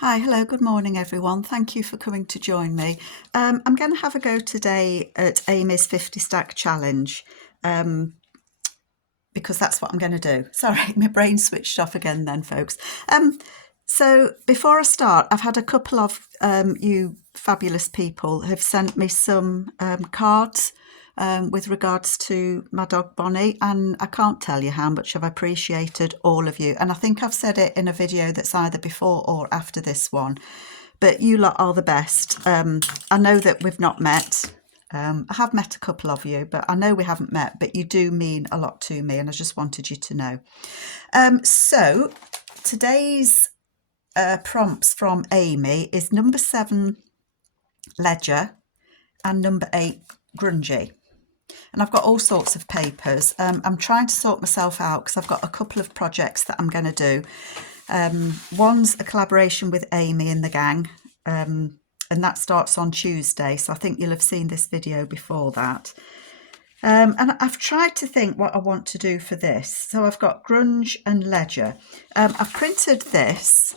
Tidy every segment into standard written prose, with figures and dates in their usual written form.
Hi, hello, good morning everyone. Thank you for coming to join me. I'm going to have a go today at Amy's 50 stack challenge because that's what I'm going to do. Sorry, my brain switched off again then, folks. So before I start, I've had a couple of you fabulous people have sent me some cards with regards to my dog Bonnie, and I can't tell you how much I've appreciated all of you. And I think I've said it in a video that's either before or after this one, but you lot are the best. I know that we've not met. I have met a couple of you, but I know we haven't met, but you do mean a lot to me, and I just wanted you to know. So today's prompts from Amy is number 7 ledger and number 8 grungy, and I've got all sorts of papers. I'm trying to sort myself out because I've got a couple of projects that I'm going to do. One's a collaboration with Amy in the gang, and that starts on Tuesday, so I think you'll have seen this video before that. And I've tried to think what I want to do for this. So I've got grunge and ledger. I've printed this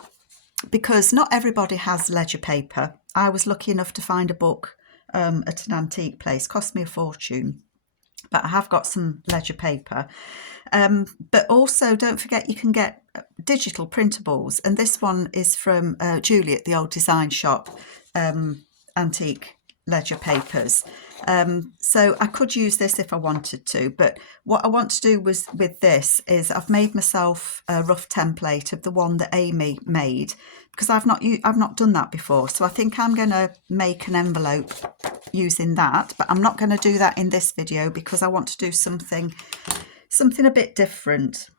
because not everybody has ledger paper. I was lucky enough to find a book at an antique place. Cost me a fortune, but I have got some ledger paper. But also don't forget you can get digital printables, and this one is from Julie at the Old Design Shop, antique ledger papers. So I could use this if I wanted to, but what I want to do with this is I've made myself a rough template of the one that Amy made, because I've not done that before. So I think I'm going to make an envelope using that, but I'm not going to do that in this video because I want to do something a bit different.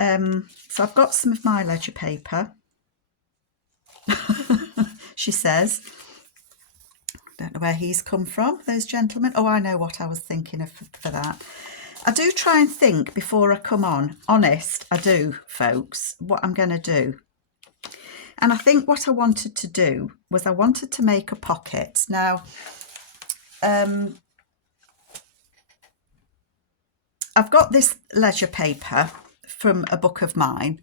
So I've got some of my ledger paper. She says, don't know where he's come from, those gentlemen. Oh, I know what I was thinking of for that. I do try and think before I come on. Honest, I do, folks, what I'm going to do. And I think what I wanted to do was I wanted to make a pocket. Now, I've got this ledger paper from a book of mine,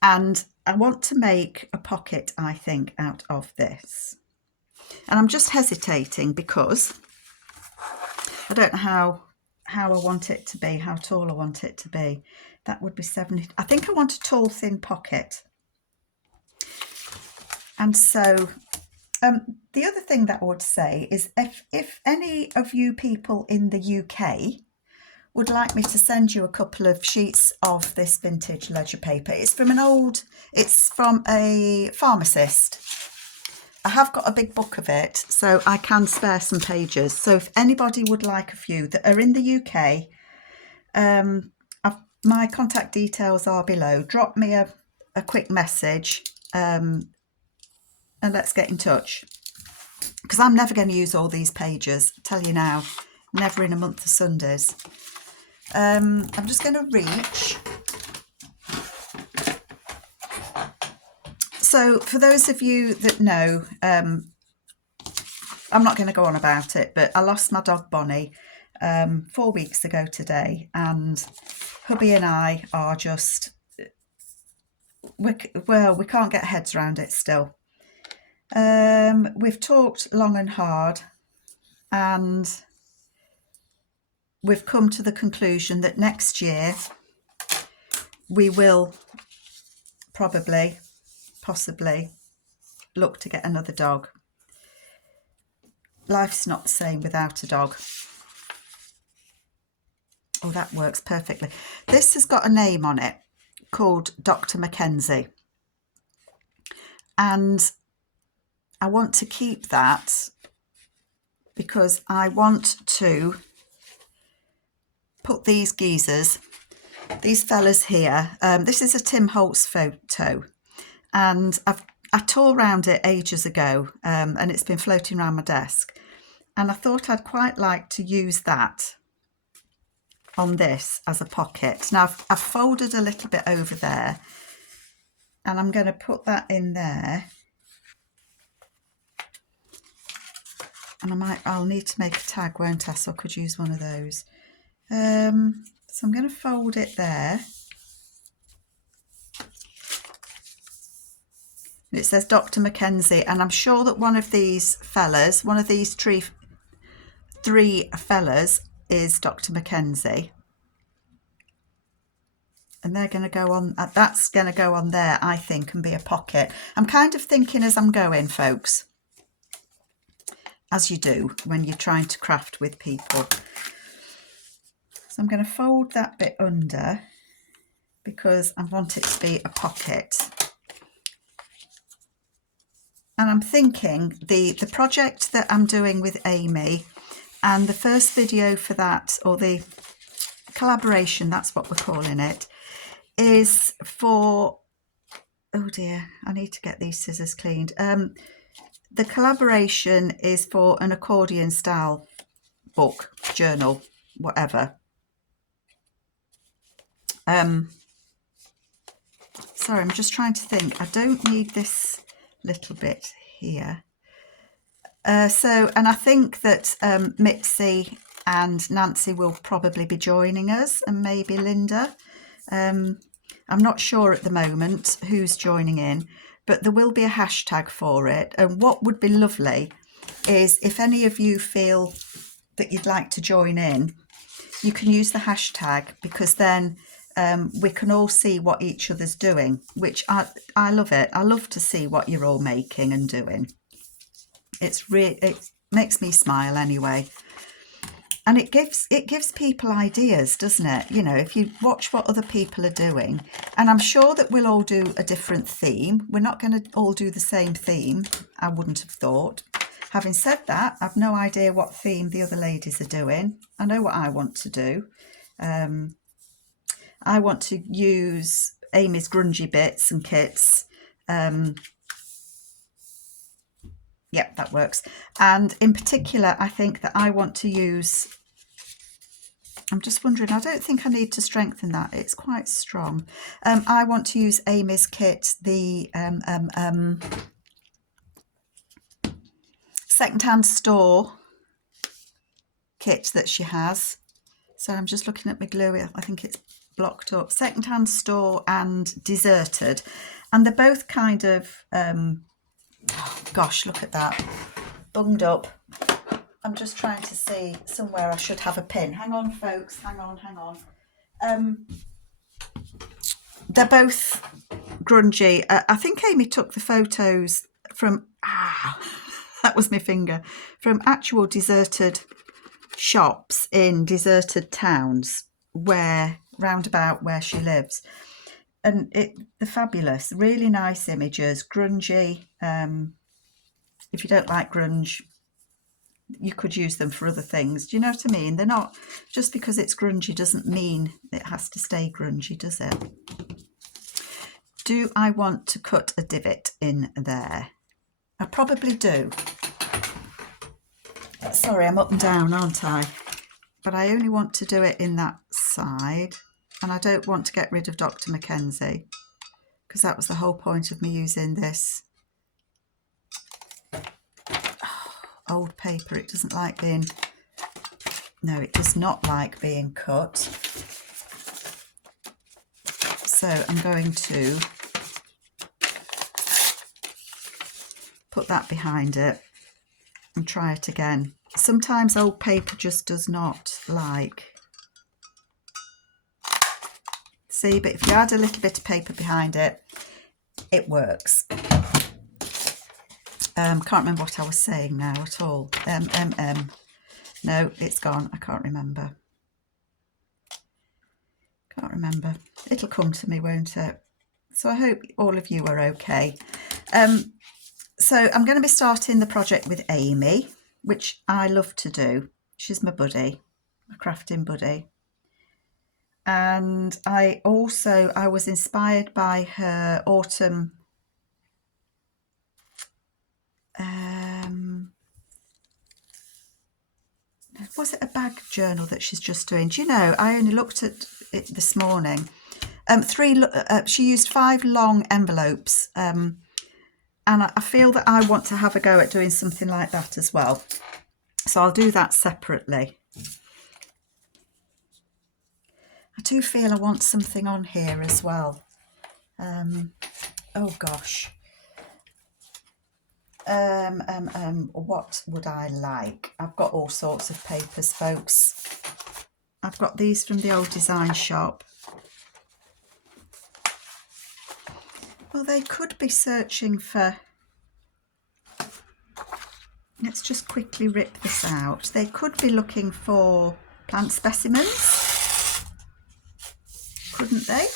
and I want to make a pocket, I think, out of this. And I'm just hesitating because I don't know how I want it to be, how tall I want it to be. That would be 70. I think I want a tall, thin pocket. And so the other thing that I would say is if any of you people in the UK would like me to send you a couple of sheets of this vintage ledger paper. It's from a pharmacist. I have got a big book of it, so I can spare some pages. So if anybody would like a few that are in the UK, my contact details are below. Drop me a quick message and let's get in touch. Because I'm never going to use all these pages, I tell you now, never in a month of Sundays. I'm just going to reach. So for those of you that know, I'm not going to go on about it, but I lost my dog Bonnie 4 weeks ago today, and hubby and I are just, we can't get heads around it still. We've talked long and hard, and we've come to the conclusion that next year we will possibly look to get another dog. Life's not the same without a dog. Oh, that works perfectly. This has got a name on it called Dr. Mackenzie, and I want to keep that because I want to put these geezers, these fellas here. This is a Tim Holtz photo, and I tore around it ages ago, and it's been floating around my desk, and I thought I'd quite like to use that on this as a pocket. Now I've folded a little bit over there, and I'm going to put that in there, and I'll need to make a tag, won't I? So I could use one of those. So I'm going to fold it there. It says Dr. Mackenzie, and I'm sure that one of these fellas, one of these three fellas is Dr. Mackenzie. And they're going to go on, that's going to go on there, I think, and be a pocket. I'm kind of thinking as I'm going, folks, as you do when you're trying to craft with people. So I'm going to fold that bit under because I want it to be a pocket. And I'm thinking the project that I'm doing with Amy and the first video for that, or the collaboration, that's what we're calling it, is for, oh dear, I need to get these scissors cleaned. The collaboration is for an accordion style book, journal, whatever. Sorry, I'm just trying to think. I don't need this little bit here. And I think that Mitzi and Nancy will probably be joining us, and maybe Linda. I'm not sure at the moment who's joining in, but there will be a hashtag for it. And what would be lovely is if any of you feel that you'd like to join in, you can use the hashtag, because then we can all see what each other's doing, which I love it. I love to see what you're all making and doing. It makes me smile anyway. And it gives people ideas, doesn't it? You know, if you watch what other people are doing, and I'm sure that we'll all do a different theme. We're not going to all do the same theme, I wouldn't have thought. Having said that, I've no idea what theme the other ladies are doing. I know what I want to do. I want to use Amy's grungy bits and kits. Yep, that works. And in particular, I think that I want to use, I'm just wondering, I don't think I need to strengthen that. It's quite strong. I want to use Amy's kit, the second-hand store kit that she has. So I'm just looking at my glue. I think it's blocked up. Second-hand store and Deserted. And they're both kind of... oh, gosh, look at that. Bunged up. I'm just trying to see somewhere I should have a pin. Hang on, folks. Hang on. They're both grungy. I think Amy took the photos from... that was my finger. From actual deserted shops in deserted towns round about where she lives. And they're fabulous, really nice images, grungy. If you don't like grunge, you could use them for other things. Do you know what I mean? They're not, just because it's grungy doesn't mean it has to stay grungy, does it? Do I want to cut a divot in there? I probably do. Sorry, I'm up and down, aren't I? But I only want to do it in that side. And I don't want to get rid of Dr. Mackenzie, because that was the whole point of me using this old paper. It doesn't like being, no, it does not like being cut. So I'm going to put that behind it and try it again. Sometimes old paper just does not like. See, but if you add a little bit of paper behind it, it works. Can't remember what I was saying now at all. No, it's gone. I can't remember. It'll come to me, won't it? So I hope all of you are okay. So I'm going to be starting the project with Amy, which I love to do. She's my buddy, my crafting buddy. And I was inspired by her autumn was it a bag journal that she's just doing? Do you know, I only looked at it this morning. She used 5 long envelopes, and I feel that I want to have a go at doing something like that as well. So I'll do that separately. I do feel I want something on here as well. Oh gosh. What would I like? I've got all sorts of papers, folks. I've got these from the old design shop. Well, they could be searching for... Let's just quickly rip this out. They could be looking for plant specimens, couldn't they?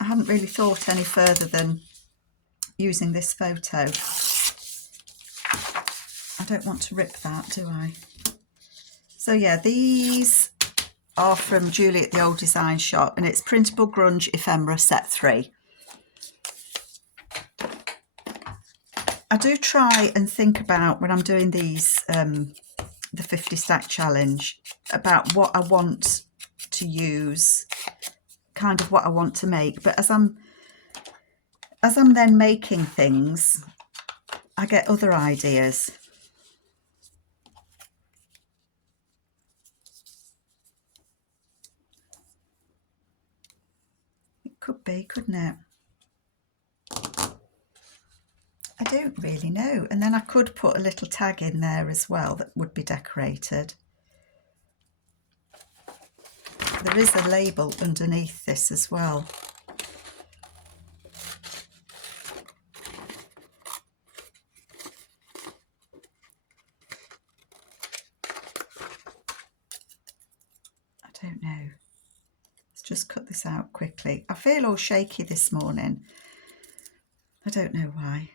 I hadn't really thought any further than using this photo. I don't want to rip that, do I? So yeah, these are from Julie at the Old Design Shop, and it's Printable Grunge Ephemera Set 3. I do try and think about, when I'm doing these, the 50 stack challenge, about what I want to use, kind of what I want to make. But as I'm then making things, I get other ideas. It could be, couldn't it? I don't really know. And then I could put a little tag in there as well that would be decorated. There is a label underneath this as well. I don't know. Let's just cut this out quickly. I feel all shaky this morning. I don't know why.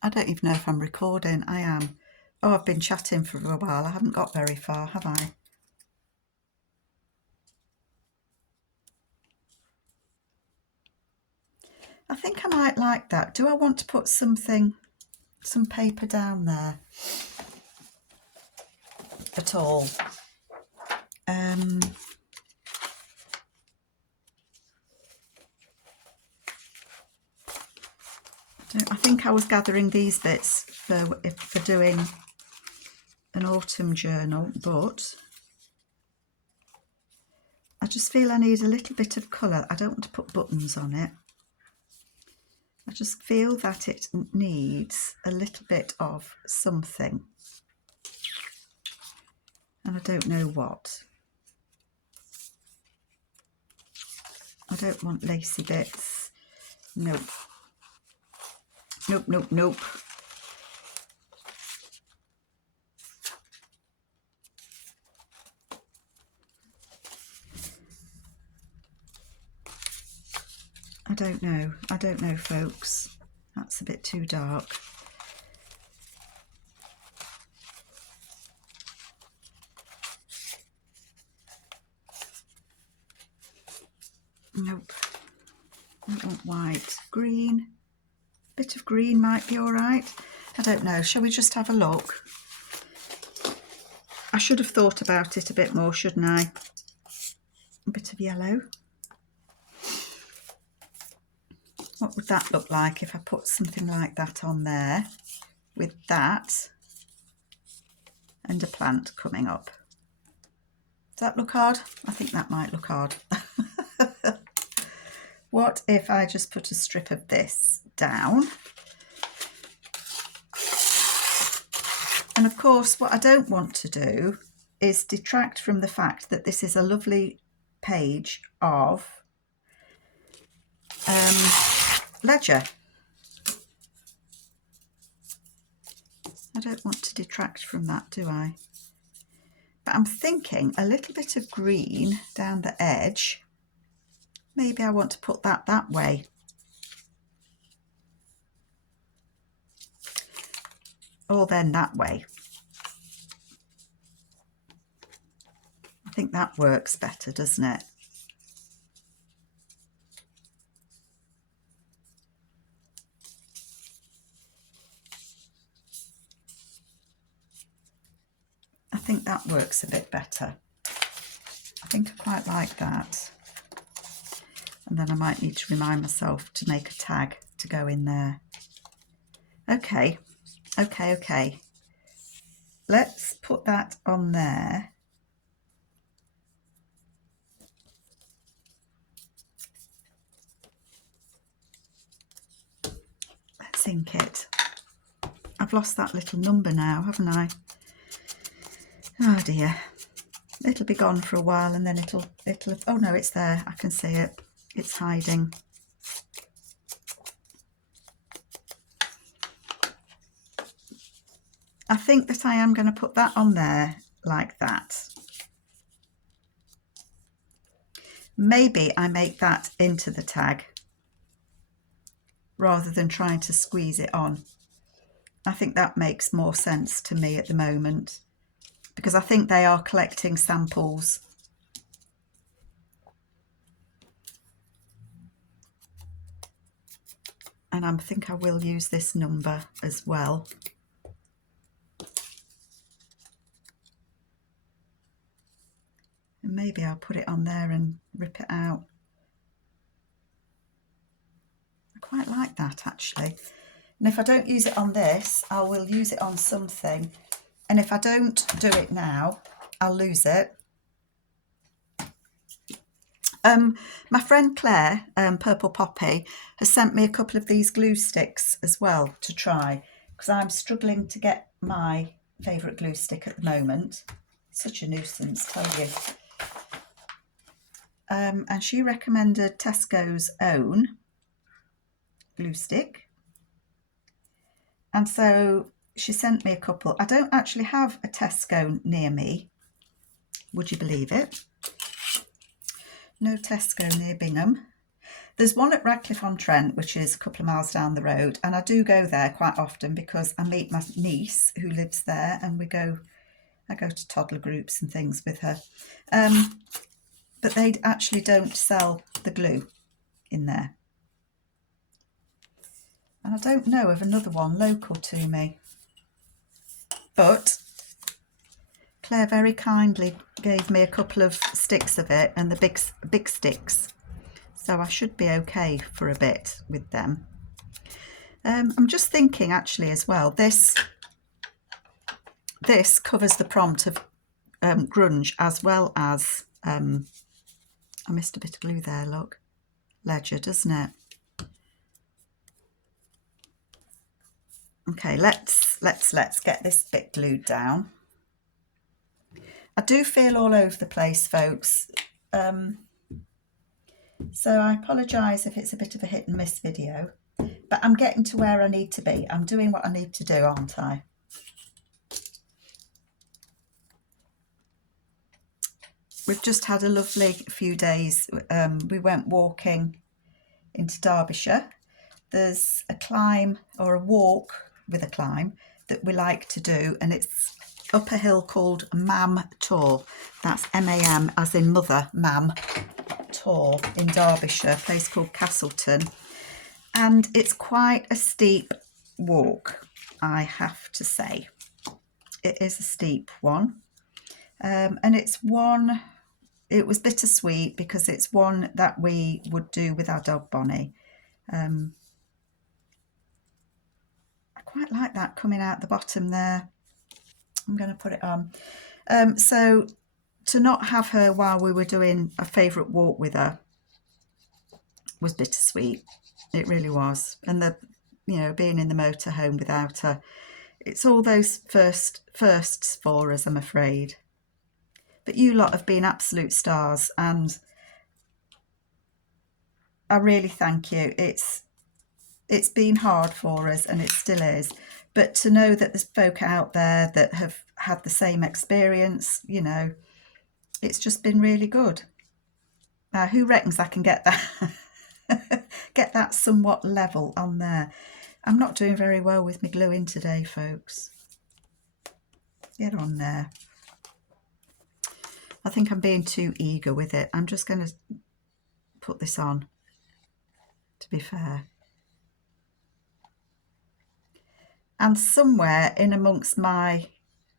I don't even know if I'm recording. I am. Oh, I've been chatting for a while. I haven't got very far, have I? I think I might like that. Do I want to put some paper down there at all? I think I was gathering these bits for doing an autumn journal, but I just feel I need a little bit of colour. I don't want to put buttons on it. I just feel that it needs a little bit of something, and I don't know what. I don't want lacy bits. Nope. Nope, nope, nope. I don't know. I don't know, folks. That's a bit too dark. Nope. I don't want white. Green. Bit of green might be all right. I don't know. Shall we just have a look? I should have thought about it a bit more, shouldn't I? A bit of yellow. What would that look like if I put something like that on there with that and a plant coming up? Does that look odd? I think that might look odd. What if I just put a strip of this down? And of course, what I don't want to do is detract from the fact that this is a lovely page of ledger. I don't want to detract from that, do I? But I'm thinking a little bit of green down the edge. Maybe I want to put that way. Or then that way. I think that works better, doesn't it? I think that works a bit better. I think I quite like that. And then I might need to remind myself to make a tag to go in there. Okay, okay, okay. Let's put that on there. mixing kit. I've lost that little number now, haven't I? Oh dear. It'll be gone for a while and then it'll, oh no, it's there. I can see it. It's hiding. I think that I am going to put that on there like that. Maybe I make that into the tag rather than trying to squeeze it on. I think that makes more sense to me at the moment, because I think they are collecting samples. And I think I will use this number as well. And maybe I'll put it on there and rip it out. I quite like that actually. And if I don't use it on this, I will use it on something. And if I don't do it now, I'll lose it. My friend Claire, Purple Poppy, has sent me a couple of these glue sticks as well to try, because I'm struggling to get my favourite glue stick at the moment. Such a nuisance, tell you. And she recommended Tesco's own glue stick. And so she sent me a couple. I don't actually have a Tesco near me. Would you believe it? No Tesco near Bingham. There's one at Radcliffe-on-Trent, which is a couple of miles down the road. And I do go there quite often because I meet my niece who lives there, and I go to toddler groups and things with her. But they actually don't sell the glue in there. And I don't know of another one local to me. But Claire very kindly gave me a couple of sticks of it, and the big sticks. So I should be okay for a bit with them. I'm just thinking actually as well, this covers the prompt of grunge, as well as, I missed a bit of glue there, look, ledger, doesn't it? Okay, let's get this bit glued down. I do feel all over the place, folks. So I apologise if it's a bit of a hit and miss video, but I'm getting to where I need to be. I'm doing what I need to do, aren't I? We've just had a lovely few days. We went walking into Derbyshire. There's a climb, or a walk with a climb, that we like to do, and it's up a hill called Mam Tor. That's M-A-M as in mother, Mam Tor, in Derbyshire, a place called Castleton. And it's quite a steep walk, I have to say. It is a steep one. And it's one, it was bittersweet because it's one that we would do with our dog Bonnie. I quite like that coming out the bottom there. I'm going to put it on. So to not have her while we were doing a favourite walk with her was bittersweet. It really was. And being in the motorhome without her, it's all those firsts for us, I'm afraid. But you lot have been absolute stars, and I really thank you. It's been hard for us, and it still is. But to know that there's folk out there that have had the same experience, it's just been really good. Now, who reckons I can get that get that somewhat level on there? I'm not doing very well with my gluing today, folks. Get on there. I think I'm being too eager with it. I'm just going to put this on, to be fair. And somewhere in amongst my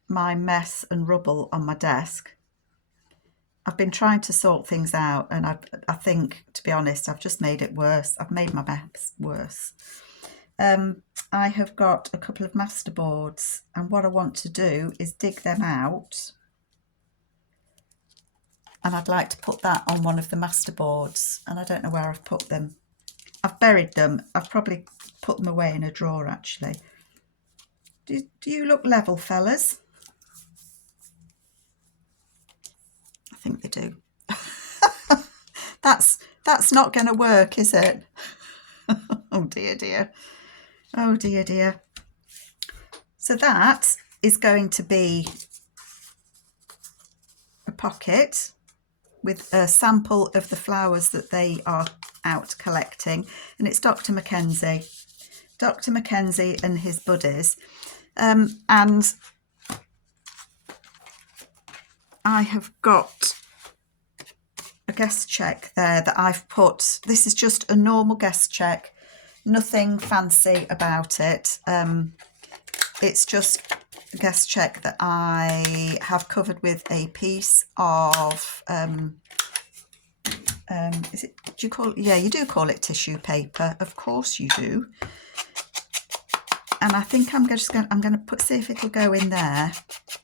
mess and rubble on my desk, I've been trying to sort things out, and I think, to be honest, I've just made it worse. I've made my mess worse. I have got a couple of masterboards, and what I want to do is dig them out, and I'd like to put that on one of the masterboards, and I don't know where I've put them. I've buried them. I've probably put them away in a drawer actually. Do you look level, fellas? I think they do. That's not going to work, is it? Oh dear, dear. Oh dear, dear. So that is going to be a pocket with a sample of the flowers that they are out collecting, and it's Dr. Mackenzie and his buddies, and I have got a guest check there that I've put. This is just a normal guest check, nothing fancy about it. It's just a guest check that I have covered with a piece of is it, do you call it, yeah, you do call it tissue paper, of course you do. And I think I'm going to see if it'll go in there.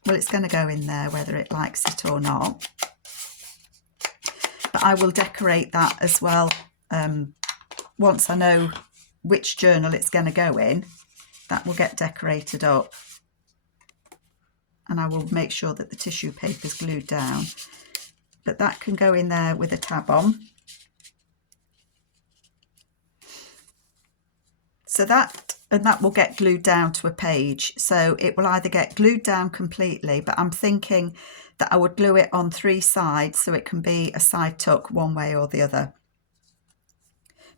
Well, it's going to go in there whether it likes it or not, but I will decorate that as well. Once I know which journal it's going to go in, that will get decorated up, and I will make sure that the tissue paper is glued down, but that can go in there with a tab on. So that will get glued down to a page, so it will either get glued down completely, but I'm thinking that I would glue it on 3 sides so it can be a side tuck one way or the other.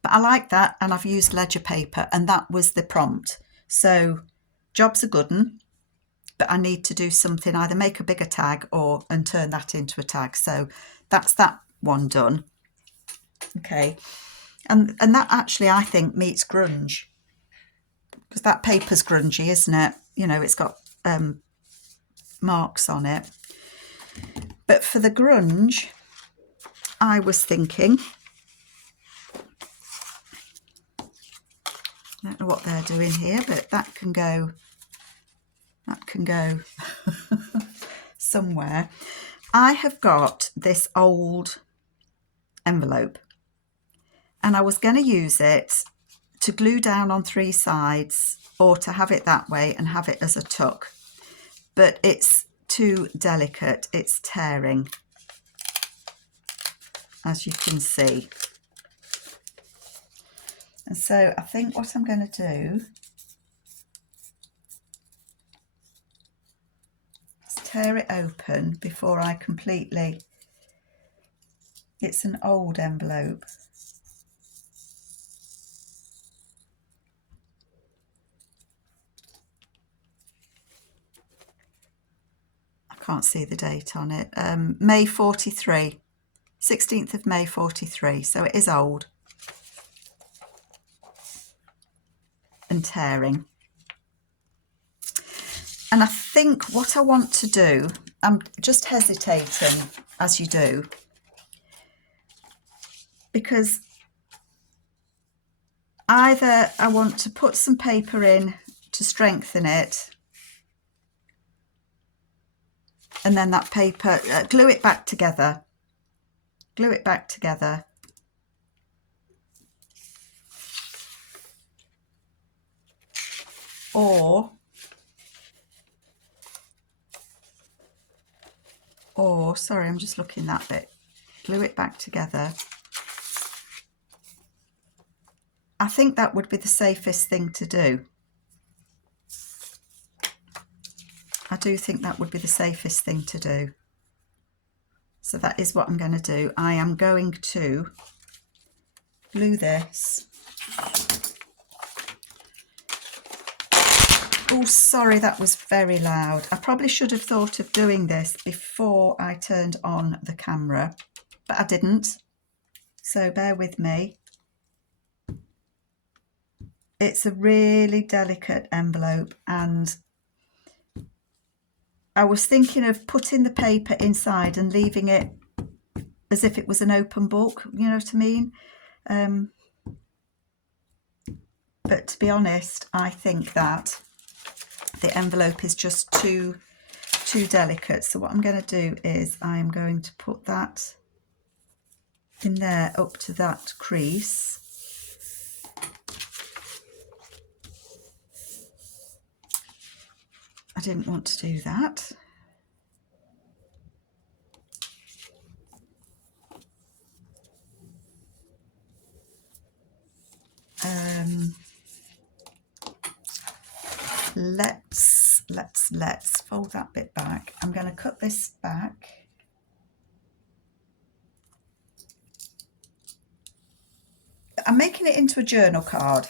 But I like that, and I've used ledger paper, and that was the prompt. So job's a good one, but I need to do something, either make a bigger tag and turn that into a tag. So that's that one done. Okay, and that actually I think meets grunge, because that paper's grungy, isn't it? You know, it's got marks on it. But for the grunge, I was thinking, I don't know what they're doing here, but that can go somewhere. I have got this old envelope, and I was going to use it to glue down on 3 sides, or to have it that way and have it as a tuck, but it's too delicate, it's tearing, as you can see. And so I think what I'm going to do is tear it open before I completely, it's an old envelope. I can't see the date on it. May 43, 16th of May 43, so it is old and tearing. And I think what I want to do, I'm just hesitating, as you do, because either I want to put some paper in to strengthen it, and then that paper, glue it back together, or sorry, I'm just looking that bit, glue it back together. I think that would be the safest thing to do. I do think that would be the safest thing to do. So that is what I'm going to do. I am going to glue this. Oh, sorry, that was very loud. I probably should have thought of doing this before I turned on the camera, but I didn't. So bear with me. It's a really delicate envelope, and I was thinking of putting the paper inside and leaving it as if it was an open book, you know what I mean? But to be honest, I think that the envelope is just too delicate. So what I'm going to do is I'm going to put that in there up to that crease. I didn't want to do that. Let's fold that bit back. I'm going to cut this back. I'm making it into a journal card.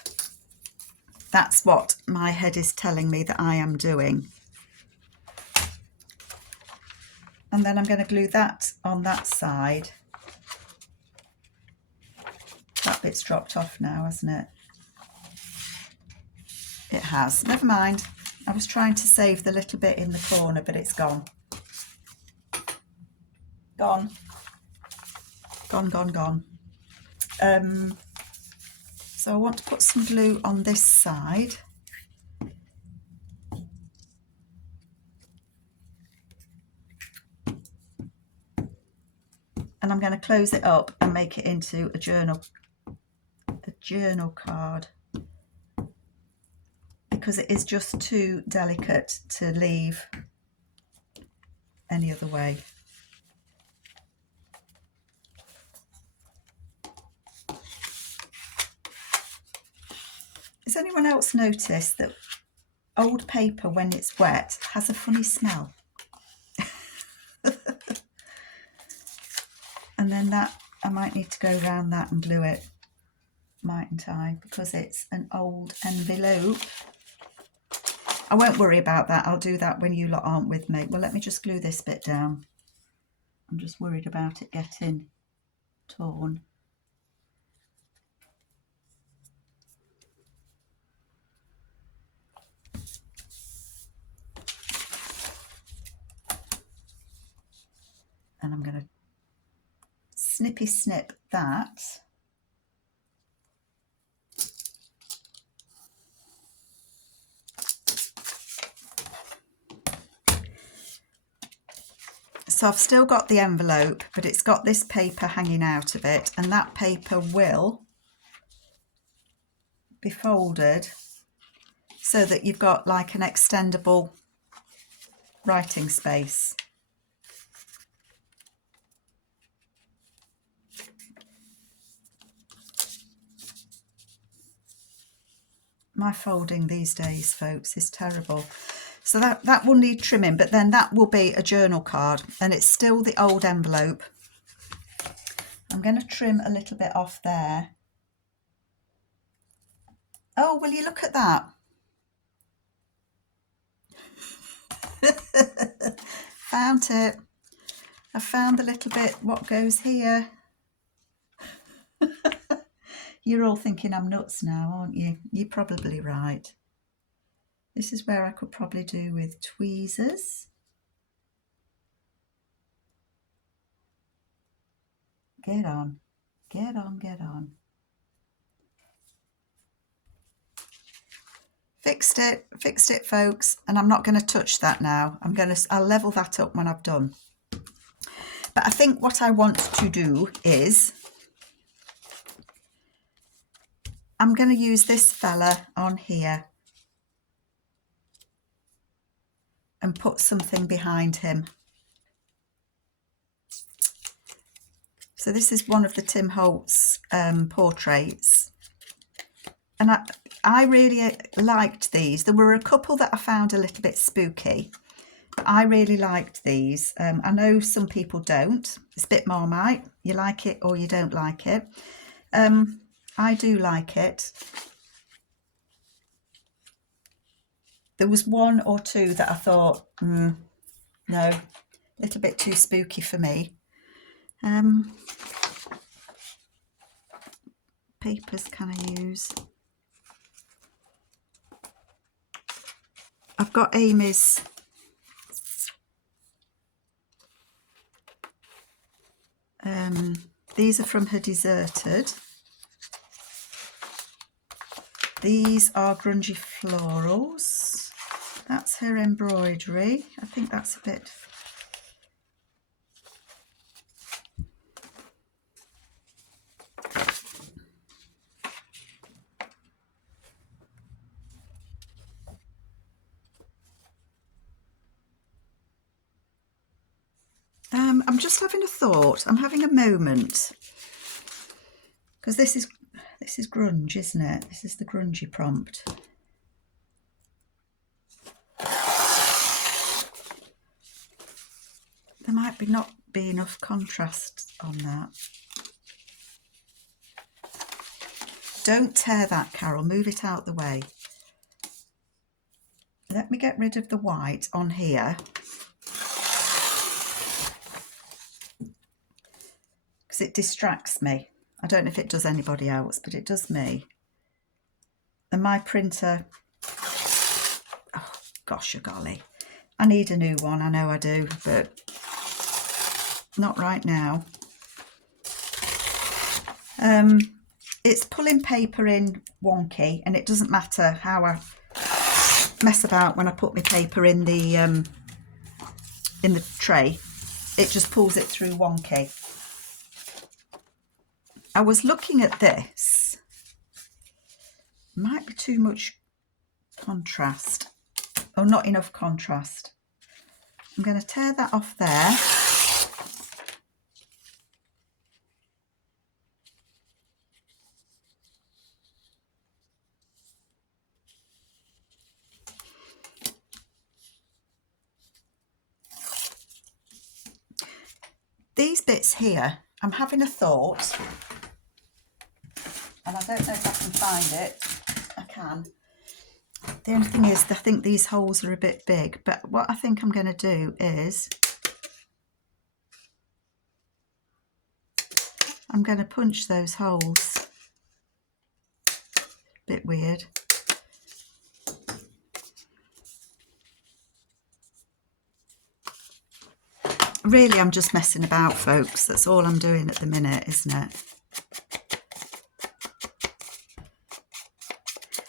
That's what my head is telling me that I am doing. And then I'm going to glue that on that side. That bit's dropped off now, hasn't it? It has. Never mind. I was trying to save the little bit in the corner, but it's gone. Gone. Gone, gone, gone. So I want to put some glue on this side. And I'm going to close it up and make it into a journal card, because it is just too delicate to leave any other way. Has anyone else noticed that old paper, when it's wet, has a funny smell? And then that, I might need to go around that and glue it, mightn't I? Because it's an old envelope. I won't worry about that. I'll do that when you lot aren't with me. Well, let me just glue this bit down. I'm just worried about it getting torn. And I'm going to snippy snip that. So I've still got the envelope, but it's got this paper hanging out of it, and that paper will be folded so that you've got like an extendable writing space. My folding these days, folks, is terrible. So that will need trimming, but then that will be a journal card, and it's still the old envelope. I'm going to trim a little bit off there. Oh, will you look at that? Found it. I found the little bit what goes here. You're all thinking I'm nuts now, aren't you? You're probably right. This is where I could probably do with tweezers. Get on, get on, get on. Fixed it, folks. And I'm not going to touch that now. I'll level that up when I've done. But I think what I want to do is, I'm going to use this fella on here and put something behind him. So this is one of the Tim Holtz portraits. And I really liked these. There were a couple that I found a little bit spooky. I really liked these. I know some people don't. It's a bit Marmite. You like it or you don't like it. I do like it. There was one or two that I thought, no, a little bit too spooky for me. Papers can I use? I've got Amy's these are from her Deserted. These are Grunge Florals. That's her embroidery. I think that's a bit... I'm just having a thought. I'm having a moment. Because this is grunge, isn't it? This is the grungy prompt. There might not be enough contrast on that. Don't tear that, Carol. Move it out the way. Let me get rid of the white on here. Because it distracts me. I don't know if it does anybody else, but it does me. And my printer... Oh, gosh, a golly. I need a new one, I know I do, but not right now. It's pulling paper in wonky, and it doesn't matter how I mess about when I put my paper in the tray. It just pulls it through wonky. I was looking at this. Might be too much contrast. Oh, not enough contrast. I'm going to tear that off there. These bits here, I'm having a thought, and I don't know if I can find it. I can. The only thing is, I think these holes are a bit big, but what I think I'm going to do is I'm going to punch those holes. Bit weird. Really, I'm just messing about, folks. That's all I'm doing at the minute, isn't it?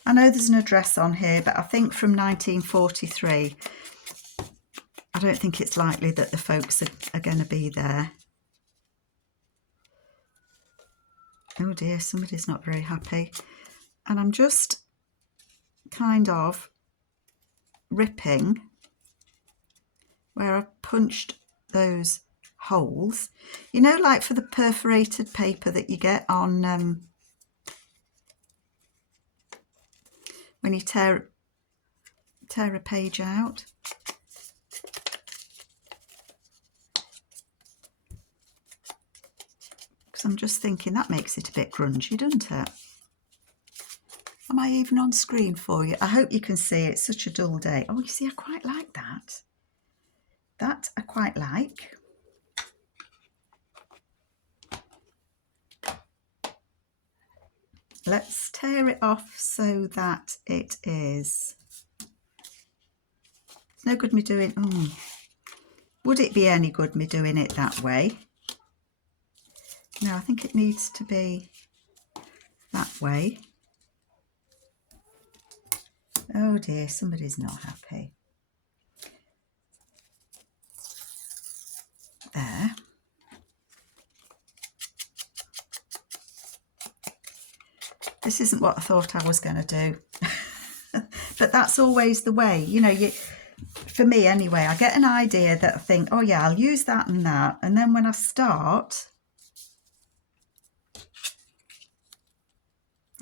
I know there's an address on here, but I think from 1943. I don't think it's likely that the folks are going to be there. Oh dear, somebody's not very happy. And I'm just kind of ripping where I punched those holes, you know, like for the perforated paper that you get on when you tear a page out. Because I'm just thinking that makes it a bit grungy, doesn't it? Am I even on screen for you? I hope you can see. It's such a dull day. Oh, you see, I quite like that. That I quite like. Let's tear it off so that it is. It's no good me doing. Would it be any good me doing it that way? No, I think it needs to be that way. Oh dear, somebody's not happy. There. This isn't what I thought I was going to do. But that's always the way, you know, for me anyway, I get an idea that I think, oh yeah, I'll use that and that. And then when I start,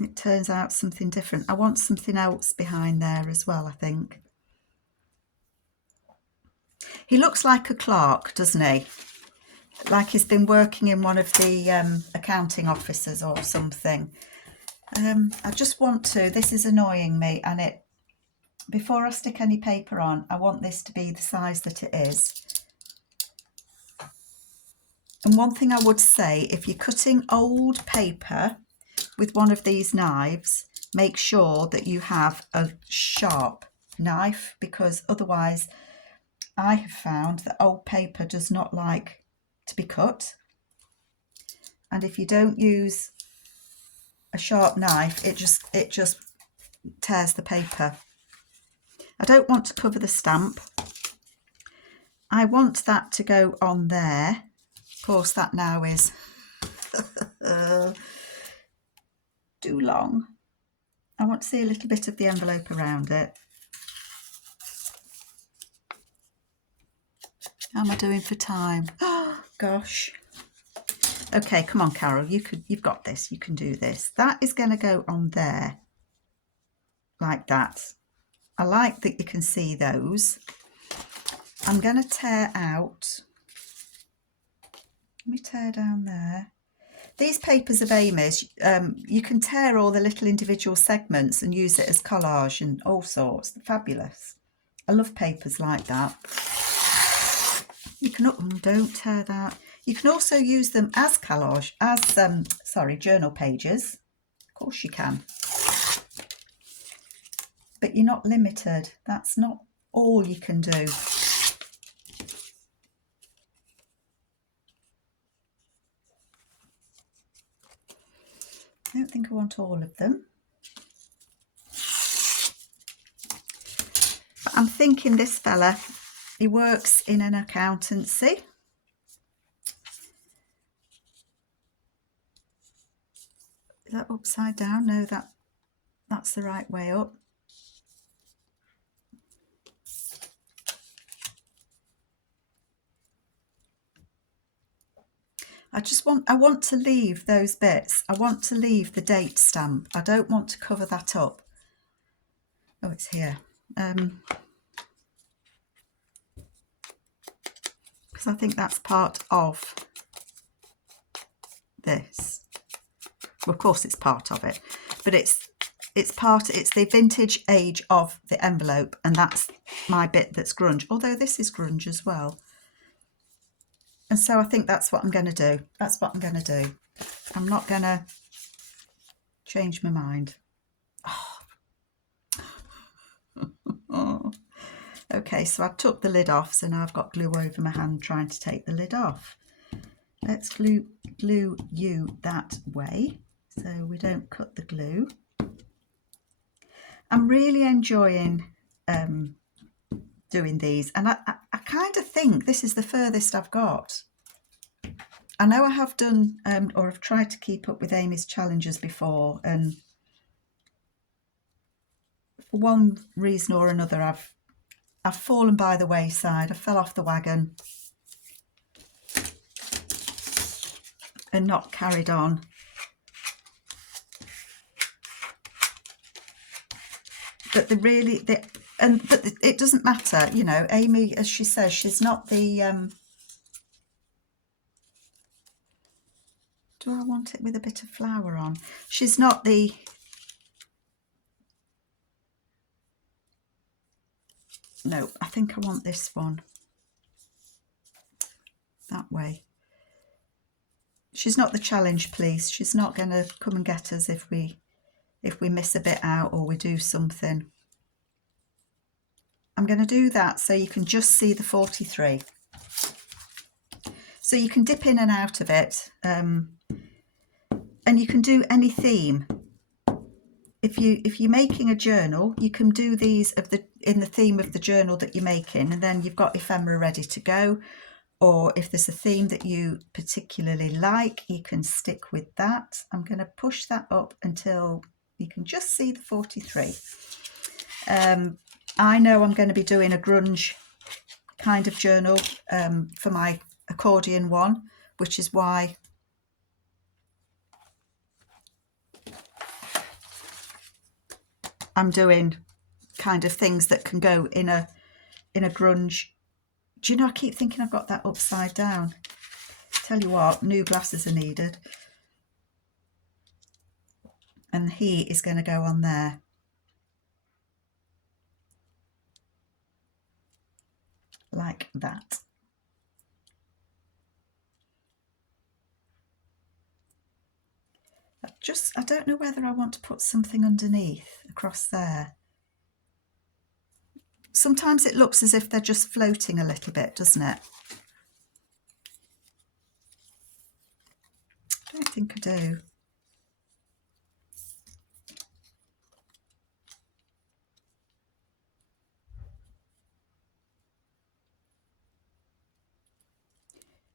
it turns out something different. I want something else behind there as well, I think. He looks like a clerk, doesn't he? Like he's been working in one of the accounting offices or something. I just want to, this is annoying me, and before I stick any paper on, I want this to be the size that it is. And one thing I would say, if you're cutting old paper with one of these knives, make sure that you have a sharp knife, because otherwise I have found that old paper does not like to be cut. And if you don't use a sharp knife, it just tears the paper. I don't want to cover the stamp. I want that to go on there. Of course, that now is too long. I want to see a little bit of the envelope around it. How am I doing for time? gosh. Okay, come on, Carol, you've got this, you can do this. That is going to go on there, like that. I like that you can see those. I'm going to tear out, let me tear down there. These papers of Amy's, you can tear all the little individual segments and use it as collage and all sorts. They're fabulous. I love papers like that. You can, oh, don't tear that. You can also use them as collage, as, journal pages. Of course you can. But you're not limited. That's not all you can do. I don't think I want all of them. But I'm thinking this fella, he works in an accountancy. Is that upside down? No, that's the right way up. I want to leave those bits. I want to leave the date stamp. I don't want to cover that up. Oh, it's here. Because I think that's part of this. Well, of course it's part of it, but it's the vintage age of the envelope, and that's my bit that's grunge, although this is grunge as well. And so I think that's what I'm going to do. That's what I'm going to do. I'm not going to change my mind. Oh. Okay, so I've took the lid off, so now I've got glue over my hand trying to take the lid off. Let's glue you that way so we don't cut the glue. I'm really enjoying doing these, and I kind of think this is the furthest I've got. I know I have done or I've tried to keep up with Amy's challenges before, and for one reason or another I've fallen by the wayside. I fell off the wagon and not carried on. But but it doesn't matter, you know. Amy, as she says, she's not the do I want it with a bit of flour on? She's not the no, I think I want this one that way. She's not the challenge police. She's not going to come and get us if we miss a bit out or we do something. I'm going to do that so you can just see the 43. So you can dip in and out of it, and you can do any theme. If you're making a journal, you can do these in the theme of the journal that you're making, and then you've got ephemera ready to go. Or if there's a theme that you particularly like, you can stick with that. I'm going to push that up until you can just see the 43. I know I'm going to be doing a grunge kind of journal for my accordion one, which is why I'm doing kind of things that can go in a grunge. Do you know, I keep thinking I've got that upside down. Tell you what, new glasses are needed. And he is going to go on there. Like that. I don't know whether I want to put something underneath across there. Sometimes it looks as if they're just floating a little bit, doesn't it? I don't think I do.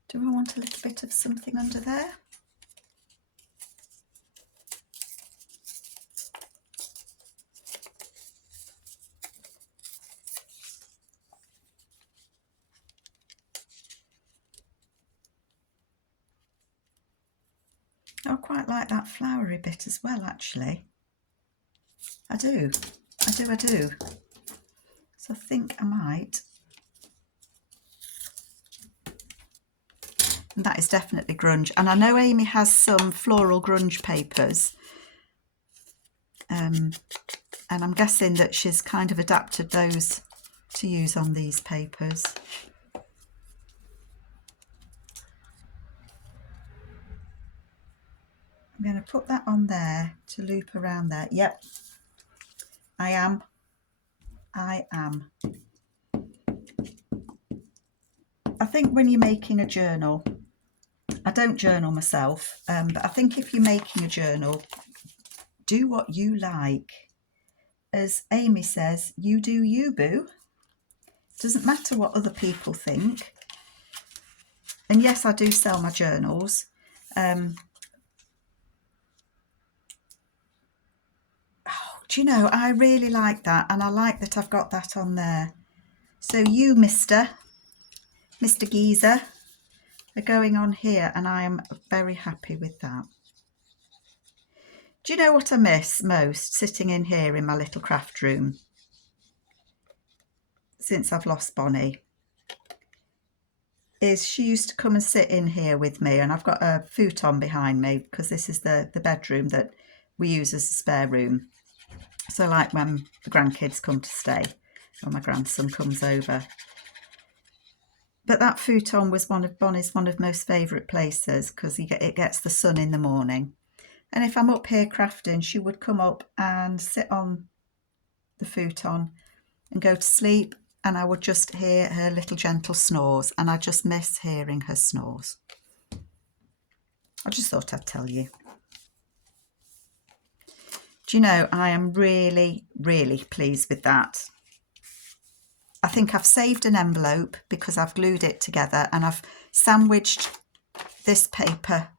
Do I want a little bit of something under there? quite like that flowery bit as well, actually. I do. So I think I might. And that is definitely grunge. And I know Amy has some floral grunge papers. And I'm guessing that she's kind of adapted those to use on these papers. I'm going to put that on there to loop around there. Yep, I am. I think when you're making a journal, I don't journal myself, but I think if you're making a journal, do what you like. As Amy says, you do you, boo. Doesn't matter what other people think. And yes, I do sell my journals. Do you know, I really like that, and I like that I've got that on there. So you, Mr. Geezer, are going on here, and I am very happy with that. Do you know what I miss most, sitting in here in my little craft room since I've lost Bonnie? Is she used to come and sit in here with me, and I've got a futon behind me because this is the bedroom that we use as a spare room. So like when the grandkids come to stay, or my grandson comes over. But that futon was Bonnie's most favourite places because it gets the sun in the morning. And if I'm up here crafting, she would come up and sit on the futon and go to sleep, and I would just hear her little gentle snores, and I just miss hearing her snores. I just thought I'd tell you. Do you know, I am really, really pleased with that. I think I've saved an envelope because I've glued it together, and I've sandwiched this paper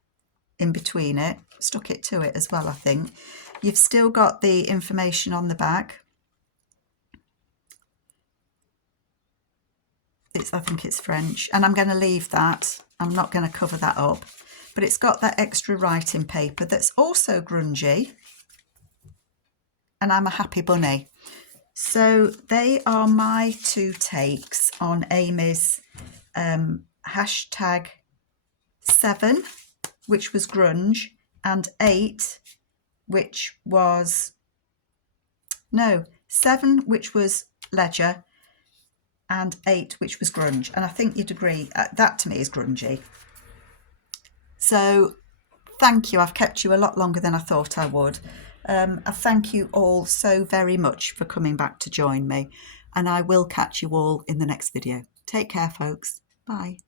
in between it, stuck it to it as well, I think. You've still got the information on the back. I think it's French, and I'm going to leave that. I'm not going to cover that up, but it's got that extra writing paper that's also grungy, and I'm a happy bunny. So they are my two takes on Amy's #7, which was grunge, and 8, which was, no, 7, which was ledger, and 8, which was grunge. And I think you'd agree, that to me is grungy. So thank you. I've kept you a lot longer than I thought I would. I thank you all so very much for coming back to join me, and I will catch you all in the next video. Take care, folks. Bye.